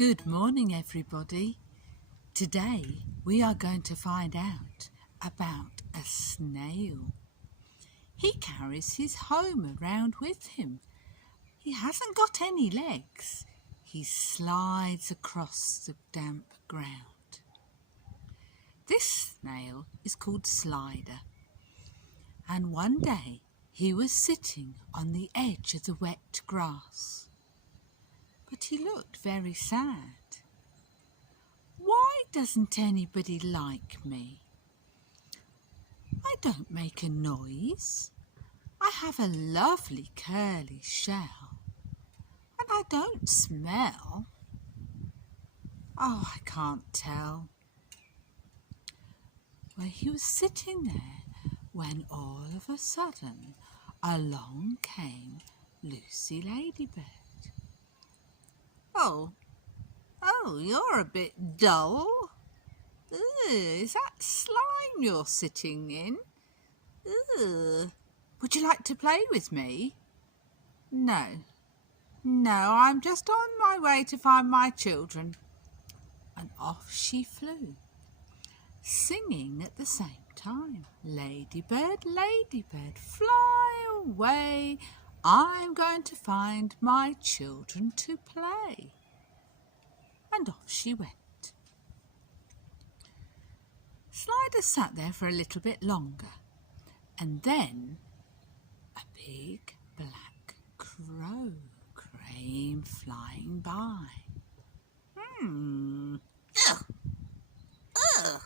Good morning, everybody. Today we are going to find out about a snail. He carries his home around with him. He hasn't got any legs. He slides across the damp ground. This snail is called Slider. And one day he was sitting on the edge of the wet grass. But he looked very sad. Why doesn't anybody like me? I don't make a noise. I have a lovely curly shell. And I don't smell. Oh, I can't tell. Well, he was sitting there when all of a sudden along came Lucy Ladybird. Oh, you're a bit dull. Is that slime you're sitting in? Would you like to play with me? No, I'm just on my way to find my children. And off she flew, singing at the same time. Ladybird, ladybird, fly away. I'm going to find my children to play. And off she went. Slider sat there for a little bit longer, and then a big black crow came flying by. Ugh.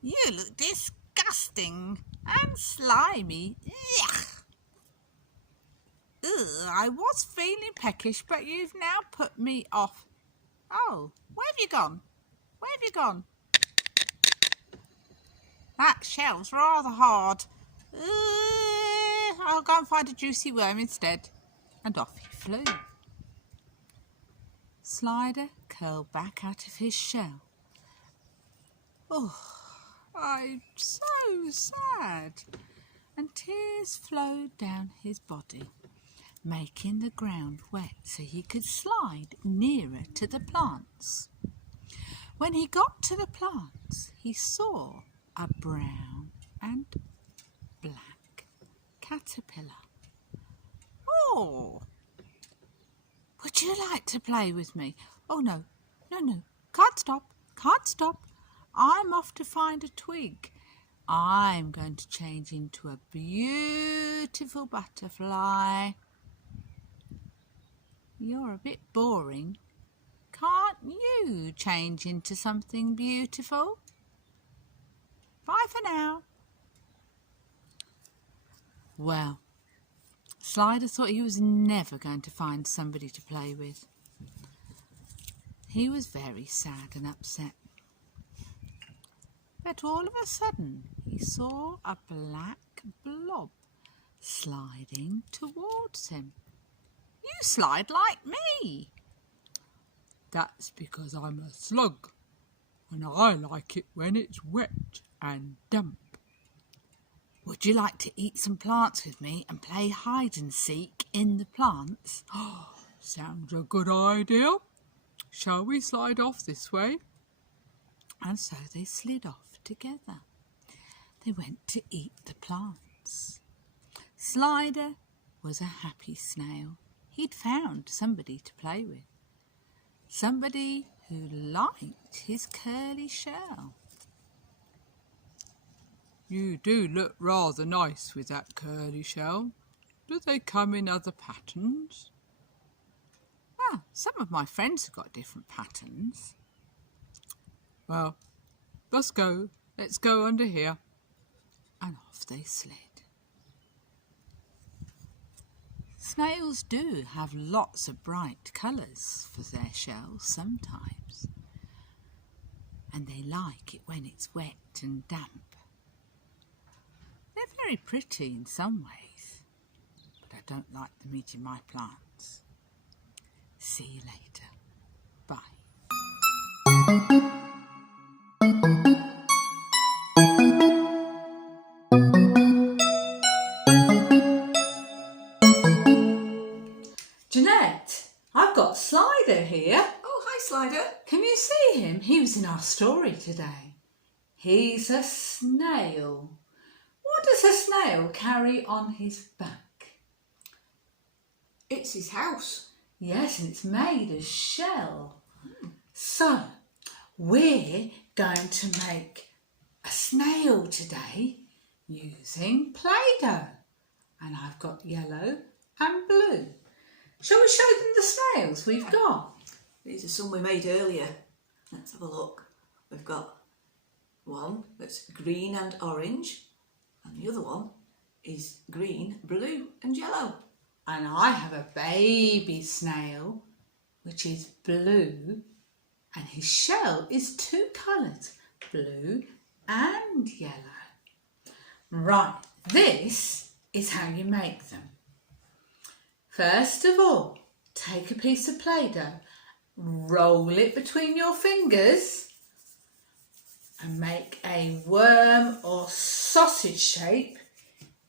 You look disgusting and slimy. I was feeling peckish, but you've now put me off. Oh, where have you gone? That shell's rather hard. I'll go and find a juicy worm instead. And off he flew. Slider curled back out of his shell. Oh, I'm so sad. And tears flowed down his body, making the ground wet so he could slide nearer to the plants. When he got to the plants, he saw a brown and black caterpillar. Oh, would you like to play with me? Oh, no, can't stop. I'm off to find a twig. I'm going to change into a beautiful butterfly. You're a bit boring. Can't you change into something beautiful? Bye for now. Well, Slider thought he was never going to find somebody to play with. He was very sad and upset. But all of a sudden he saw a black blob sliding towards him. You slide like me. That's because I'm a slug, and I like it when it's wet and damp. Would you like to eat some plants with me and play hide and seek in the plants? Oh, sounds a good idea. Shall we slide off this way? And so they slid off together. They went to eat the plants. Slider was a happy snail. He'd found somebody to play with. Somebody who liked his curly shell. You do look rather nice with that curly shell. Do they come in other patterns? Well, some of my friends have got different patterns. Well, let's go under here. And off they slid. Snails do have lots of bright colours for their shells sometimes. And they like it when it's wet and damp. They're very pretty in some ways, but I don't like them eating my plants. See you later. Bye. Jeanette, I've got Slider here. Oh, hi Slider. Can you see him? He was in our story today. He's a snail. What does a snail carry on his back? It's his house. Yes, and it's made of shell. So, we're going to make a snail today using Play-Doh. And I've got yellow and blue. Shall we show them the snails we've got? These are some we made earlier. Let's have a look. We've got one that's green and orange, and the other one is green, blue and yellow. And I have a baby snail, which is blue, and his shell is two colours, blue and yellow. Right, this is how you make them. First of all, take a piece of Play-Doh, roll it between your fingers and make a worm or sausage shape.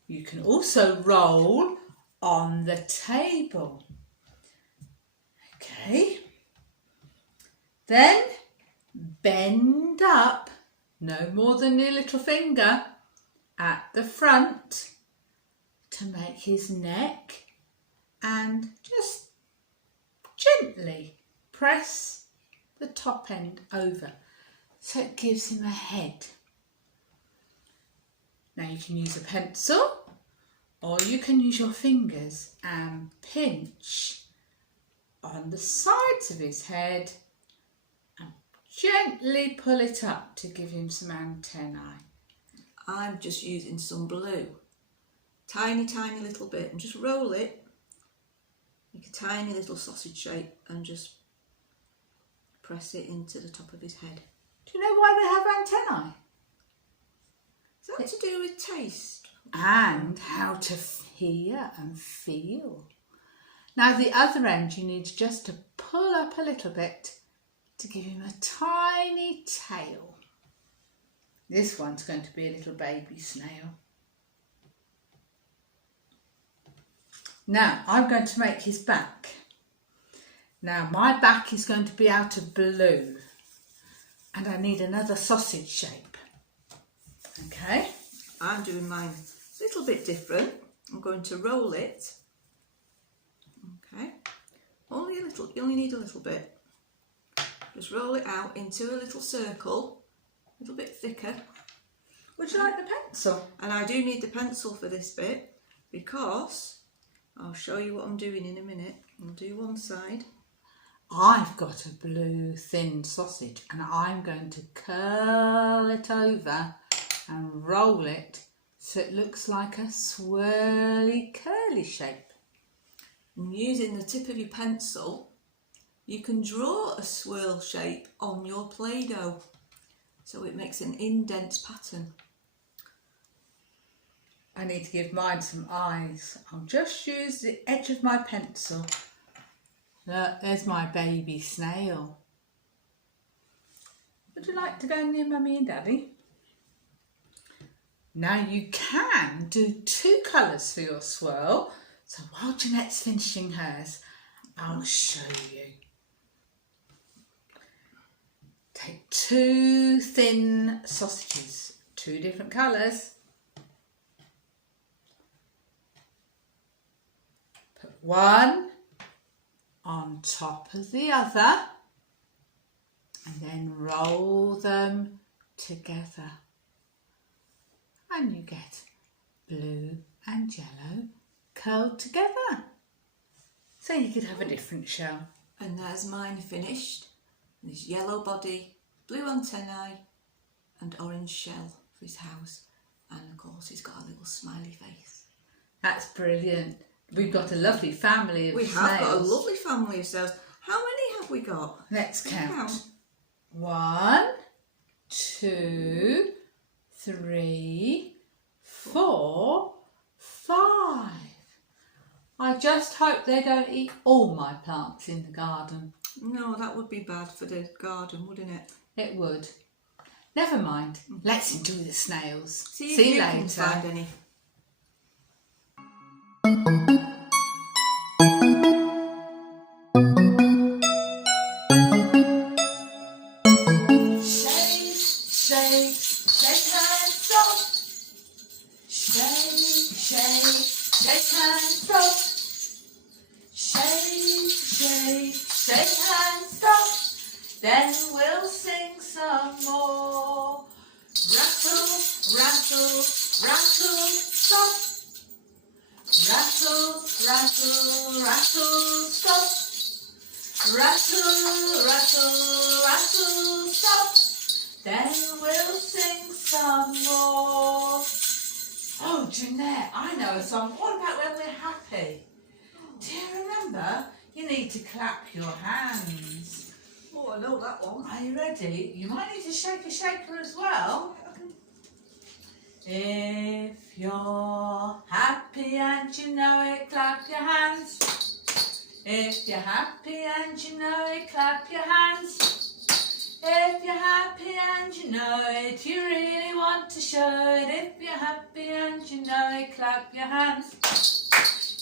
You can also roll on the table. Okay. Then bend up, no more than your little finger, at the front to make his neck, and just gently press the top end over so it gives him a head. Now you can use a pencil or you can use your fingers and pinch on the sides of his head and gently pull it up to give him some antennae. I'm just using some blue. Tiny little bit, and just roll it. Make a tiny little sausage shape and just press it into the top of his head. Do you know why they have antennae? Is that to do with taste? And how to hear and feel. Now the other end you need just to pull up a little bit to give him a tiny tail. This one's going to be a little baby snail. Now I'm going to make his back. Now my back is going to be out of blue and I need another sausage shape. Okay. I'm doing mine a little bit different. I'm going to roll it. Okay. Only a little, you only need a little bit. Just roll it out into a little circle, a little bit thicker. Would you like the pencil? And I do need the pencil for this bit because I'll show you what I'm doing in a minute. I'll do one side. I've got a blue thin sausage and I'm going to curl it over and roll it so it looks like a swirly curly shape. And using the tip of your pencil, you can draw a swirl shape on your Play-Doh so it makes an indent pattern. I need to give mine some eyes. I'll just use the edge of my pencil. Look, there's my baby snail. Would you like to go near Mummy and Daddy? Now you can do two colours for your swirl. So while Jeanette's finishing hers, I'll show you. Take two thin sausages, two different colours. Put one on top of the other and then roll them together. And you get blue and yellow curled together. So you could have a different shell. And there's mine finished. This yellow body, blue antennae and orange shell for his house. And of course he's got a little smiley face. That's brilliant. We've got a lovely family of snails. We have got a lovely family of snails. How many have we got? Let's count. 1, 2, 3, 4, 5. I just hope they don't eat all my plants in the garden. No, that would be bad for the garden, wouldn't it? It would. Never mind. Let's enjoy the snails. See you later. Can find any. shake hands, stop. Shake, shake, shake hands, stop. Then we'll sing some more. Rattle, rattle, rattle, stop. Rattle, rattle, rattle, stop. Rattle, rattle, rattle, stop. Then we'll sing some more. Oh, Jeanette, I know a song. What about when we're happy? Do you remember? You need to clap your hands. Oh, I know that one. Are you ready? You might need to shake a shaker as well. If you're happy and you know it, clap your hands. If you're happy and you know it, clap your hands. If you're happy and you know it, you really want to show it. If you're happy and you know it, clap your hands.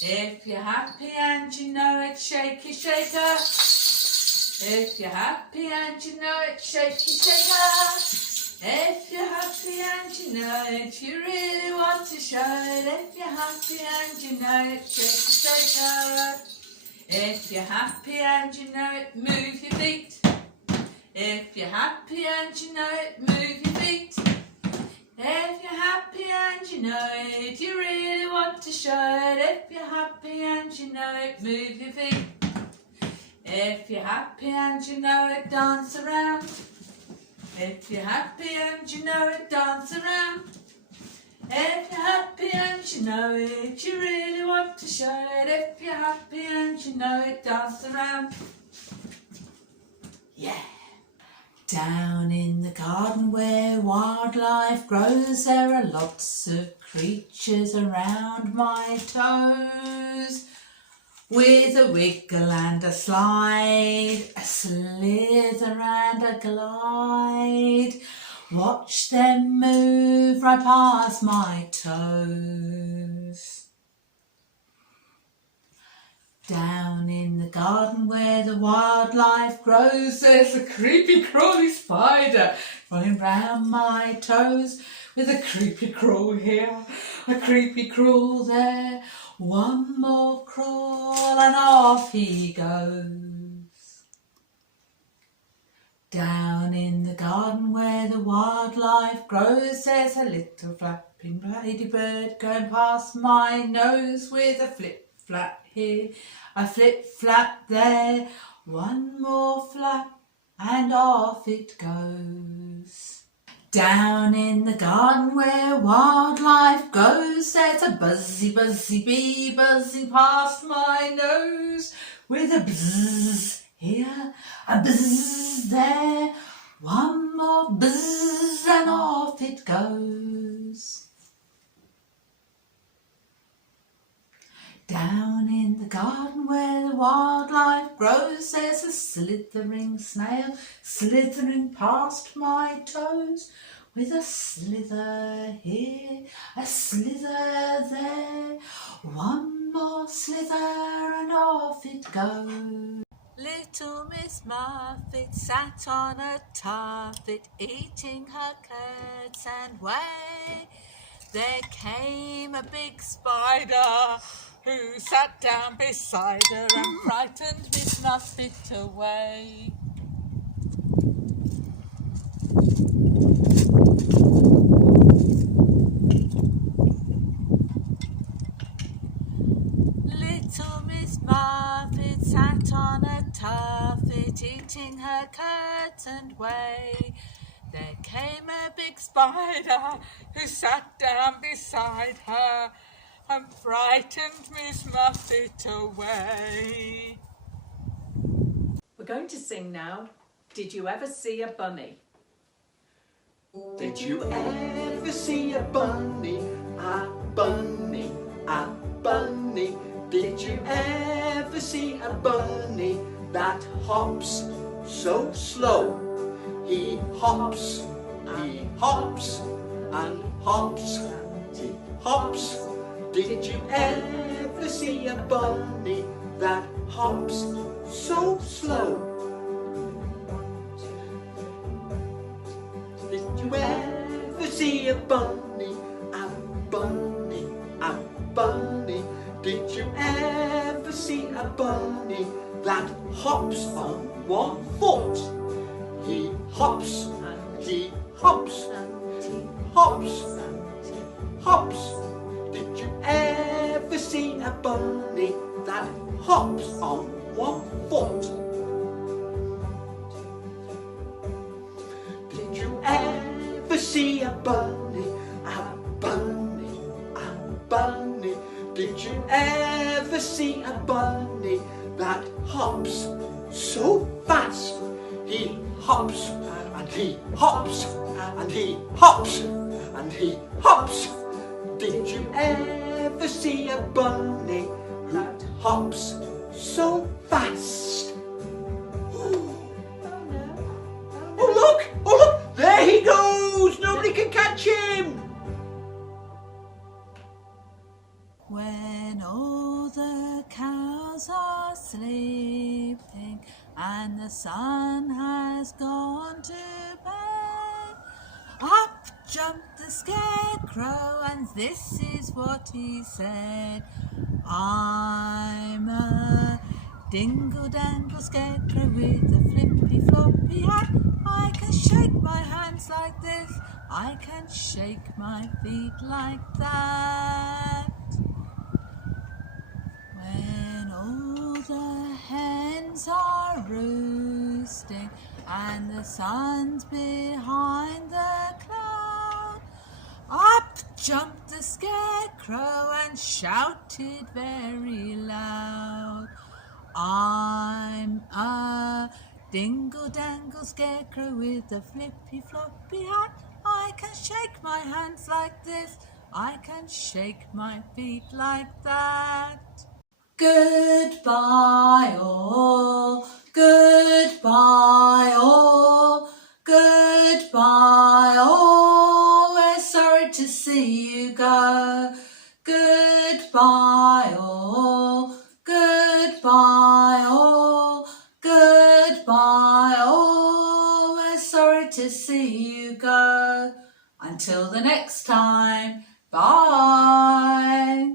If you're happy and you know it, shake your shaker. If you're happy and you know it, shake your shaker. If you're happy and you know it, you really want to show it. If you're happy and you know it, shake your shaker. If you're happy and you know it, move your feet. If you're happy and you know it, move your feet. If you're happy and you know it, you really want to show it. If you're happy and you know it, move your feet. If you're happy and you know it, dance around. If you're happy and you know it, dance around. If you're happy and you know it, you really want to show it. If you're happy and you know it, dance around. Yeah. Down in the garden where wildlife grows, there are lots of creatures around my toes. With a wiggle and a slide, a slither and a glide, watch them move right past my toes. Down in the garden where the wildlife grows, there's a creepy crawly spider running round my toes. With a creepy crawl here, a creepy crawl there, one more crawl and off he goes. Down in the garden where the wildlife grows, there's a little flapping ladybird going past my nose. With a flip-flap here, a flip-flap there, one more flap and off it goes. Down in the garden where wildlife goes, there's a buzzy, buzzy bee buzzing past my nose. With a buzz here, a buzz there, one more buzz and off it goes. Down in the garden where the wildlife grows, there's a slithering snail slithering past my toes. With a slither here, a slither there, one more slither and off it goes. Little Miss Muffet sat on a tuffet, eating her curds and whey. There came a big spider who sat down beside her and frightened Miss Muffet away. Little Miss Muffet sat on a tuffet, eating her curds and whey. There came a big spider who sat down beside her and frightened Miss Muffet away. We're going to sing now, Did You Ever See a Bunny? Did you ever see a bunny, a bunny, a bunny? Did you ever see a bunny that hops so slow? He hops and hops, he hops. Did you ever see a bunny that hops so slow? Did you ever see a bunny, a bunny, a bunny? Did you ever see a bunny that hops on one foot? He hops, he hops, hops, hops. Did you ever see a bunny that hops on one foot? Did you ever see a bunny, a bunny, a bunny? Did you ever see a bunny that hops so fast? He hops and he hops and he hops and he hops. Did you ever see a bunny that hops so fast? Oh look! Oh look! There he goes! Nobody can catch him! When all the cows are sleeping and the sun has gone to bed, up jumped the scarecrow and this is what he said. I'm a dingle-dangle scarecrow with a flippy-floppy hat. I can shake my hands like this, I can shake my feet like that. When all the hens are roosting and the sun's behind the cloud, up jumped the scarecrow and shouted very loud. I'm a dingle-dangle scarecrow with a flippy-floppy hat. I can shake my hands like this, I can shake my feet like that. Goodbye all, goodbye all, goodbye all. We're sorry to see you go. Goodbye all, goodbye all, goodbye all. We're sorry to see you go. Until the next time, bye.